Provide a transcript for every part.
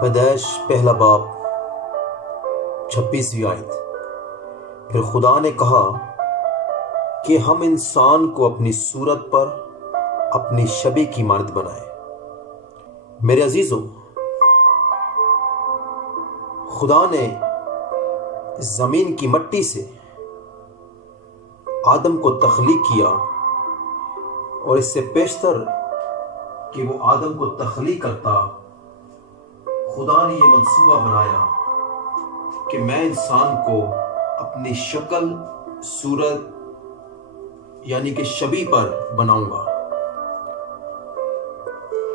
پیدائش پہلا باب 26ویں آیت۔ پھر خدا نے کہا کہ ہم انسان کو اپنی صورت پر اپنی شبیہ کی مانند بنائیں۔ میرے عزیزو، خدا نے زمین کی مٹی سے آدم کو تخلیق کیا، اور اس سے پیشتر کہ وہ آدم کو تخلیق کرتا، خدا نے یہ منصوبہ بنایا کہ میں انسان کو اپنی شکل صورت یعنی کہ شبیہ پر بناؤں گا۔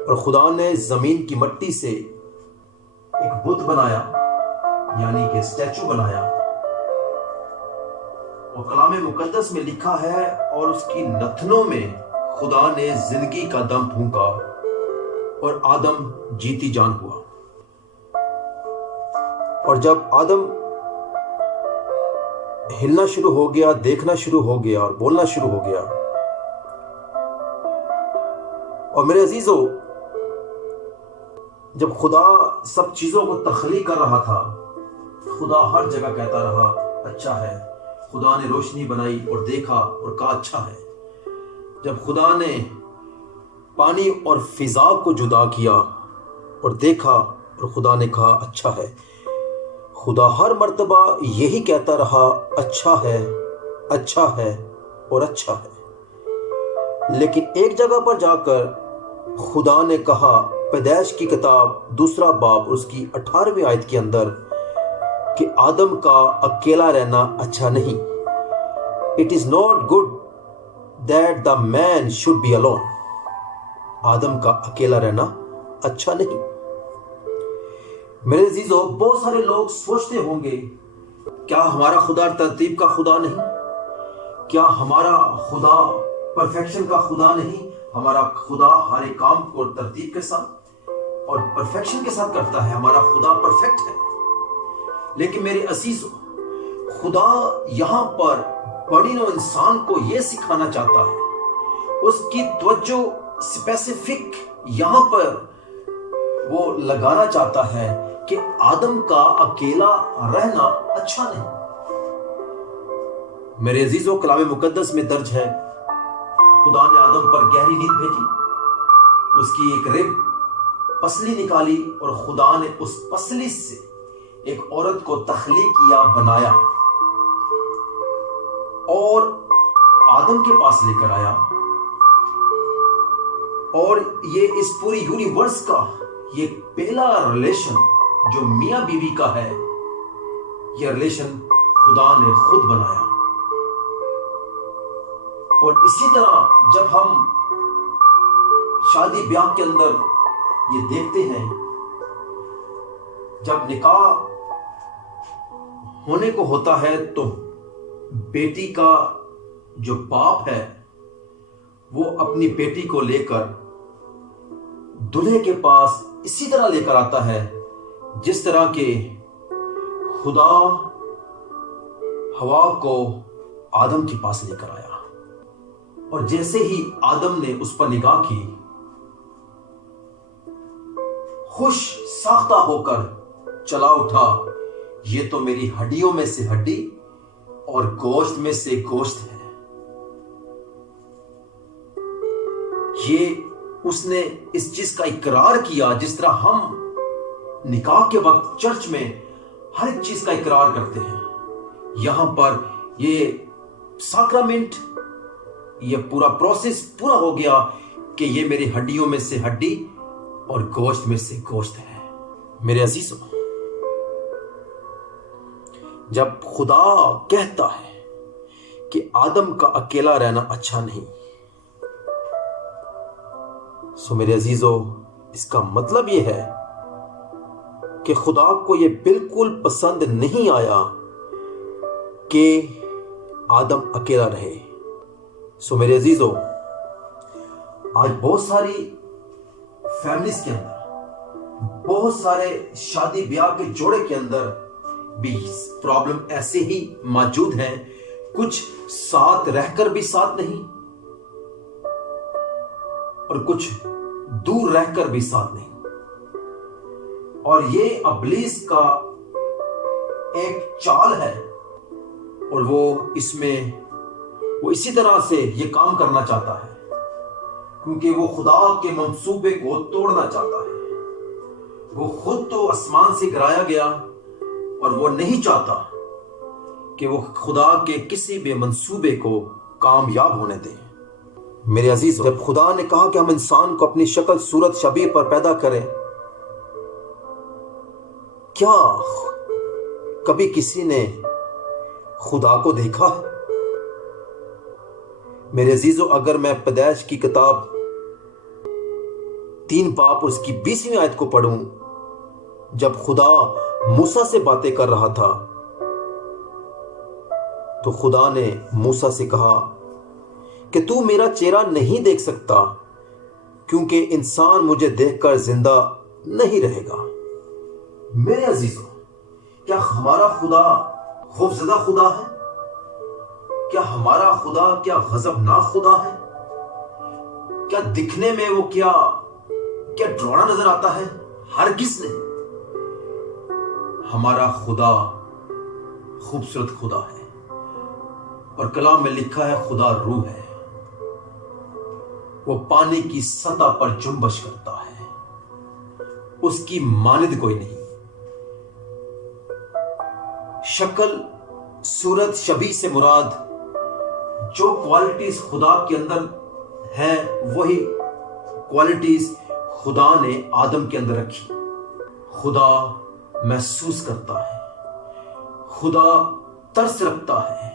اور خدا نے زمین کی مٹی سے ایک بت بنایا، یعنی کہ اسٹیچو بنایا، اور کلام مقدس میں لکھا ہے اور اس کی نتنوں میں خدا نے زندگی کا دم پھونکا اور آدم جیتی جان ہوا۔ اور جب آدم ہلنا شروع ہو گیا، دیکھنا شروع ہو گیا اور بولنا شروع ہو گیا، اور میرے عزیزو، جب خدا سب چیزوں کو تخلیق کر رہا تھا، خدا ہر جگہ کہتا رہا اچھا ہے۔ خدا نے روشنی بنائی اور دیکھا اور کہا اچھا ہے۔ جب خدا نے پانی اور فضا کو جدا کیا اور دیکھا، اور خدا نے کہا اچھا ہے۔ خدا ہر مرتبہ یہی کہتا رہا اچھا ہے، اچھا ہے اور اچھا ہے۔ لیکن ایک جگہ پر جا کر خدا نے کہا، پیدائش کی کتاب 2 باب اس کی 18ویں آیت کے اندر، کہ آدم کا اکیلا رہنا اچھا نہیں۔ It is not good that the man should be alone۔ آدم کا اکیلا رہنا اچھا نہیں۔ میرے عزیزو، بہت سارے لوگ سوچتے ہوں گے، کیا ہمارا خدا ترتیب کا خدا نہیں؟ کیا ہمارا خدا پرفیکشن کا خدا نہیں؟ ہمارا خدا ہر ایک کام کو ترتیب کے ساتھ اور پرفیکشن کے ساتھ کرتا ہے۔ ہمارا خدا پرفیکٹ ہے۔ لیکن میرے عزیزو، خدا یہاں پر بڑی نوع انسان کو یہ سکھانا چاہتا ہے، اس کی توجہ اسپیسیفک یہاں پر وہ لگانا چاہتا ہے کہ آدم کا اکیلا رہنا اچھا نہیں۔ میرے عزیزو، کلام مقدس میں درج ہے، خدا نے آدم پر گہری نیند بھیجی، اس کی ایک رب پسلی نکالی، اور خدا نے اس پسلی سے ایک عورت کو تخلیق کیا، بنایا، اور آدم کے پاس لے کر آیا۔ اور یہ اس پوری یونیورس کا یہ پہلا ریلیشن جو میاں بیوی کا ہے، یہ ریلیشن خدا نے خود بنایا۔ اور اسی طرح جب ہم شادی بیاہ کے اندر یہ دیکھتے ہیں، جب نکاح ہونے کو ہوتا ہے تو بیٹی کا جو باپ ہے وہ اپنی بیٹی کو لے کر دلہے کے پاس اسی طرح لے کر آتا ہے جس طرح کہ خدا حوا کو آدم کے پاس لے کر آیا۔ اور جیسے ہی آدم نے اس پر نگاہ کی، خوش ساختہ ہو کر چلا اٹھا، یہ تو میری ہڈیوں میں سے ہڈی اور گوشت میں سے گوشت ہے۔ یہ اس نے اس چیز کا اقرار کیا جس طرح ہم نکاح کے وقت چرچ میں ہر ایک چیز کا اقرار کرتے ہیں۔ یہاں پر یہ ساکرامنٹ، یہ پورا پروسیس پورا ہو گیا کہ یہ میری ہڈیوں میں سے ہڈی اور گوشت میں سے گوشت ہے۔ میرے عزیزو، جب خدا کہتا ہے کہ آدم کا اکیلا رہنا اچھا نہیں، سو میرے عزیزو، اس کا مطلب یہ ہے کہ خدا کو یہ بالکل پسند نہیں آیا کہ آدم اکیلا رہے۔ سو میرے عزیزو، آج بہت ساری فیملیز کے اندر، بہت سارے شادی بیاہ کے جوڑے کے اندر بھی پرابلم ایسے ہی موجود ہیں۔ کچھ ساتھ رہ کر بھی ساتھ نہیں، اور کچھ دور رہ کر بھی ساتھ نہیں۔ اور یہ ابلیس کا ایک چال ہے، اور وہ اسی طرح سے یہ کام کرنا چاہتا ہے، کیونکہ وہ خدا کے منصوبے کو توڑنا چاہتا ہے۔ وہ خود تو آسمان سے گرایا گیا، اور وہ نہیں چاہتا کہ وہ خدا کے کسی بھی منصوبے کو کامیاب ہونے دے۔ میرے عزیز، جب خدا نے کہا کہ ہم انسان کو اپنی شکل صورت شبیہ پر پیدا کریں، کیا کبھی کسی نے خدا کو دیکھا ہے؟ میرے عزیزو، اگر میں پیدائش کی کتاب 3 باب اور اس کی 20ویں آیت کو پڑھوں، جب خدا موسیٰ سے باتیں کر رہا تھا تو خدا نے موسیٰ سے کہا کہ تو میرا چہرہ نہیں دیکھ سکتا، کیونکہ انسان مجھے دیکھ کر زندہ نہیں رہے گا۔ میرے عزیزو، کیا ہمارا خدا خوفزدہ خدا ہے؟ کیا ہمارا خدا کیا غضبناک خدا ہے؟ کیا دکھنے میں وہ کیا ڈراؤنا نظر آتا ہے؟ ہرگز نہیں۔ ہمارا خدا خوبصورت خدا ہے، اور کلام میں لکھا ہے خدا روح ہے، وہ پانی کی سطح پر جنبش کرتا ہے، اس کی مانند کوئی نہیں۔ شکل صورت شبیہ سے مراد جو کوالٹیز خدا کے اندر ہیں، وہی کوالٹیز خدا نے آدم کے اندر رکھی۔ خدا محسوس کرتا ہے، خدا ترس رکھتا ہے،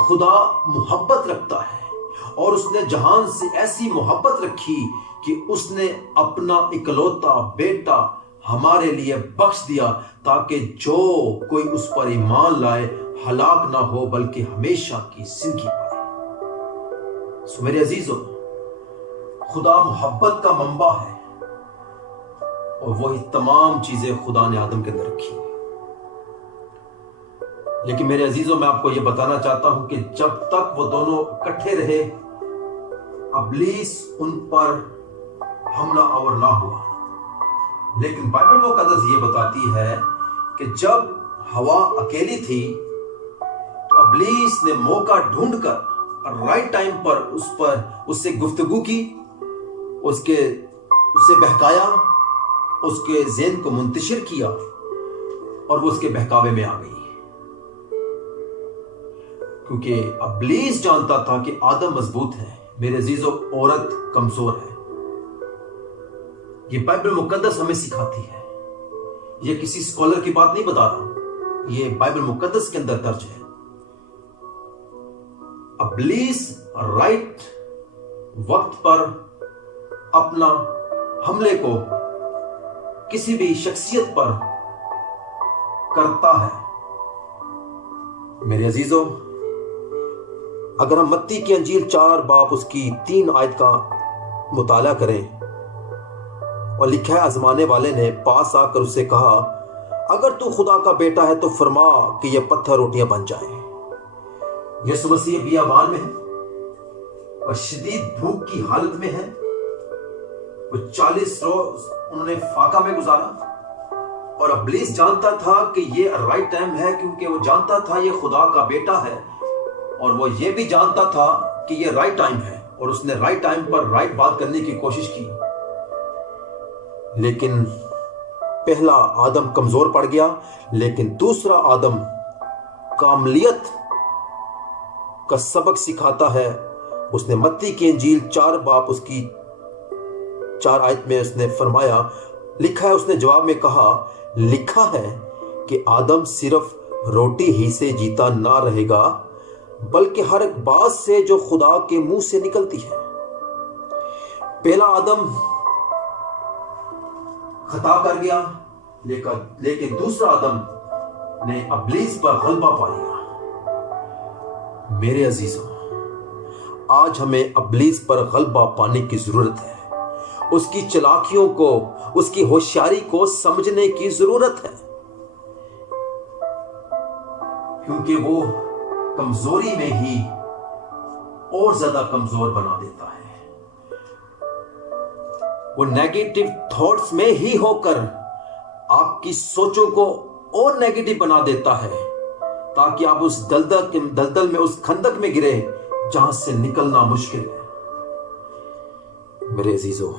خدا محبت رکھتا ہے، اور اس نے جہان سے ایسی محبت رکھی کہ اس نے اپنا اکلوتا بیٹا ہمارے لیے بخش دیا، تاکہ جو کوئی اس پر ایمان لائے ہلاک نہ ہو بلکہ ہمیشہ کی زندگی پائے۔ سو میرے عزیزو، خدا محبت کا منبع ہے، اور وہی تمام چیزیں خدا نے آدم کے اندر رکھی۔ لیکن میرے عزیزو، میں آپ کو یہ بتانا چاہتا ہوں کہ جب تک وہ دونوں اکٹھے رہے، ابلیس ان پر حملہ آور نہ ہوا۔ لیکن بائبل مقدس یہ بتاتی ہے کہ جب ہوا اکیلی تھی تو ابلیس نے موقع ڈھونڈ کر رائٹ ٹائم پر اس سے گفتگو کی، اسے بہکایا، اس کے ذہن کو منتشر کیا، اور وہ اس کے بہکاوے میں آ گئی، کیونکہ ابلیس جانتا تھا کہ آدم مضبوط ہے۔ میرے عزیزو، عورت کمزور ہے۔ یہ بائبل مقدس ہمیں سکھاتی ہے، یہ کسی اسکالر کی بات نہیں بتا رہا، یہ بائبل مقدس کے اندر درج ہے۔ ابلیس رائٹ وقت پر اپنا حملے کو کسی بھی شخصیت پر کرتا ہے۔ میرے عزیزو، اگر ہم متی کی انجیل 4 باب اس کی 3 آیت کا مطالعہ کریں، اور لکھا ہے آزمانے والے نے پاس آ کر اسے کہا، اگر تو خدا کا بیٹا ہے تو فرما کہ یہ پتھر روٹیاں بن جائیں۔ یسوع مسیح بیابان میں ہے، اور شدید بھوک کی حالت میں ہے۔ وہ 40 روز انہوں نے فاقہ میں گزارا، اور ابلیس جانتا تھا کہ یہ رائٹ ٹائم ہے، کیونکہ وہ جانتا تھا یہ خدا کا بیٹا ہے، اور وہ یہ بھی جانتا تھا کہ یہ رائٹ ٹائم ہے، اور اس نے رائٹ ٹائم پر رائٹ بات کرنے کی کوشش کی۔ لیکن پہلا آدم کمزور پڑ گیا، لیکن دوسرا آدم کاملیت کا سبق سکھاتا ہے۔ اس نے متی کی انجیل 4 باب اس کی 4 آیت میں اس نے فرمایا، لکھا ہے، اس نے جواب میں کہا، لکھا ہے کہ آدم صرف روٹی ہی سے جیتا نہ رہے گا، بلکہ ہر ایک بات سے جو خدا کے منہ سے نکلتی ہے۔ پہلا آدم خطا کر گیا، لیکن دوسرا آدم نے ابلیس پر غلبہ پا لیا۔ میرے عزیزوں، آج ہمیں ابلیس پر غلبہ پانے کی ضرورت ہے۔ اس کی چلاکیوں کو، اس کی ہوشیاری کو سمجھنے کی ضرورت ہے، کیونکہ وہ کمزوری میں ہی اور زیادہ کمزور بنا دیتا ہے۔ وہ نیگیٹو تھاٹس میں ہی ہو کر آپ کی سوچوں کو اور نیگیٹو بنا دیتا ہے تاکہ آپ اس دلدل میں، اس خندق میں گرے جہاں سے نکلنا مشکل ہے۔ میرے عزیزو،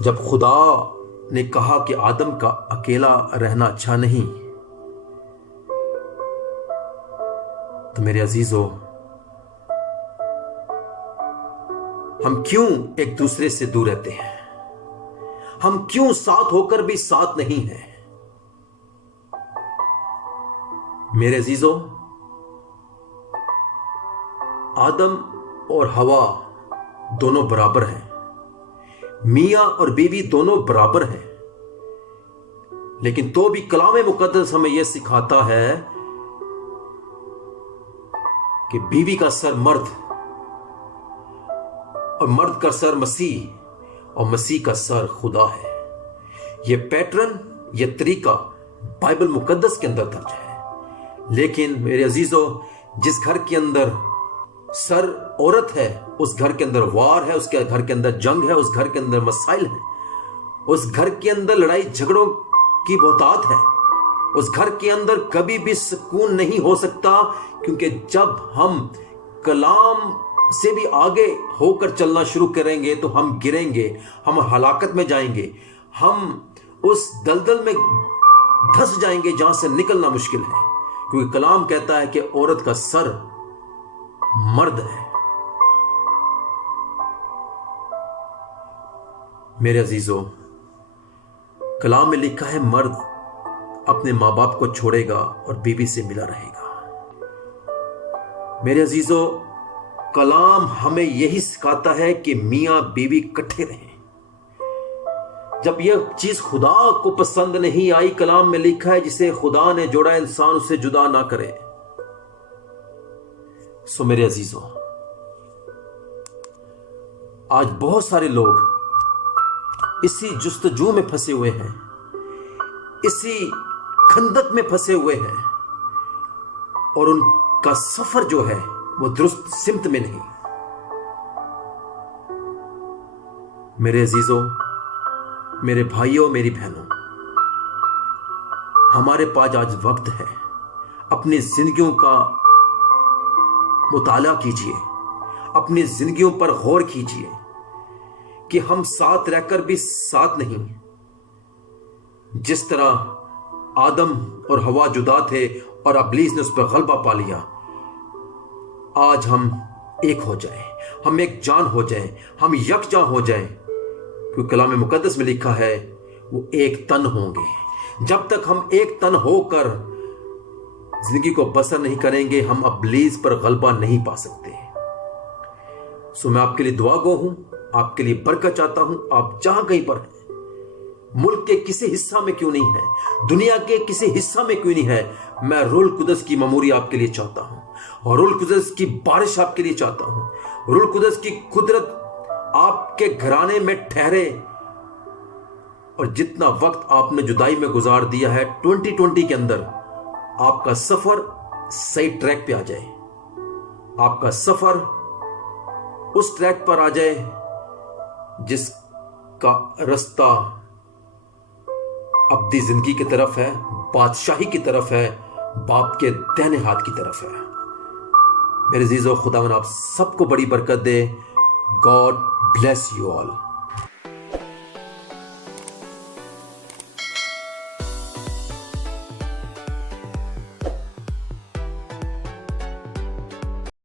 جب خدا نے کہا کہ آدم کا اکیلا رہنا اچھا نہیں، تو میرے عزیزو، ہم کیوں ایک دوسرے سے دور رہتے ہیں؟ ہم کیوں ساتھ ہو کر بھی ساتھ نہیں ہیں؟ میرے عزیزو، آدم اور حوا دونوں برابر ہیں، میاں اور بیوی دونوں برابر ہیں، لیکن تو بھی کلام مقدس ہمیں یہ سکھاتا ہے کہ بیوی کا سر مرد اور مرد کا سر مسیح اور مسیح کا سر خدا ہے۔ یہ پیٹرن، یہ طریقہ بائبل مقدس کے اندر درج ہے۔ لیکن میرے عزیزو، جس گھر کے اندر سر عورت ہے، اس گھر کے اندر وار ہے، اس کے گھر کے اندر جنگ ہے، اس گھر کے اندر مسائل ہیں، اس گھر کے اندر لڑائی جھگڑوں کی بہتات ہے، اس گھر کے اندر کبھی بھی سکون نہیں ہو سکتا، کیونکہ جب ہم کلام سے بھی آگے ہو کر چلنا شروع کریں گے تو ہم گریں گے، ہم ہلاکت میں جائیں گے، ہم اس دلدل میں دھس جائیں گے جہاں سے نکلنا مشکل ہے، کیونکہ کلام کہتا ہے کہ عورت کا سر مرد ہے۔ میرے عزیزو، کلام میں لکھا ہے مرد اپنے ماں باپ کو چھوڑے گا اور بیوی سے ملا رہے گا۔ میرے عزیزو، کلام ہمیں یہی سکھاتا ہے کہ میاں بیوی کٹھے رہیں۔ جب یہ چیز خدا کو پسند نہیں آئی، کلام میں لکھا ہے جسے خدا نے جوڑا انسان اسے جدا نہ کرے۔ سو میرے عزیزو، آج بہت سارے لوگ اسی جستجو میں پھنسے ہوئے ہیں، اسی خندق میں پھنسے ہوئے ہیں، اور ان کا سفر جو ہے وہ درست سمت میں نہیں۔ میرے عزیزو، میرے بھائیوں، میری بہنوں، ہمارے پاس آج وقت ہے، اپنی زندگیوں کا مطالعہ کیجئے، اپنی زندگیوں پر غور کیجئے کہ ہم ساتھ رہ کر بھی ساتھ نہیں۔ جس طرح آدم اور حوا جدا تھے اور ابلیس نے اس پر غلبہ پا لیا، آج ہم ایک ہو جائیں، ہم ایک جان ہو جائیں، ہم یکجاں ہو جائیں، کیونکہ کلام مقدس میں لکھا ہے وہ ایک تن ہوں گے۔ جب تک ہم ایک تن ہو کر زندگی کو بسر نہیں کریں گے، ہم ابلیس پر غلبہ نہیں پا سکتے۔ سو میں آپ کے لیے دعا گو ہوں، آپ کے لیے برکت چاہتا ہوں۔ آپ جہاں کہیں پر ہیں، ملک کے کسی حصہ میں کیوں نہیں ہے، دنیا کے کسی حصہ میں کیوں نہیں ہے، میں روح القدس کی معموری آپ کے لیے چاہتا ہوں، اور روح القدس کی بارش آپ کے لیے چاہتا ہوں۔ روح القدس کی قدرت آپ کے گھرانے میں ٹھہرے، اور جتنا وقت آپ نے جدائی میں گزار دیا ہے 2020 کے اندر، آپ کا سفر صحیح ٹریک پہ آ جائے، آپ کا سفر اس ٹریک پر آ جائے جس کا رستہ ابدی زندگی کی طرف ہے، بادشاہی کی طرف ہے، باپ کے دہنے ہاتھ کی طرف ہے۔ میرے عزیزو، خداوند آپ سب کو بڑی برکت دے۔ God bless you all.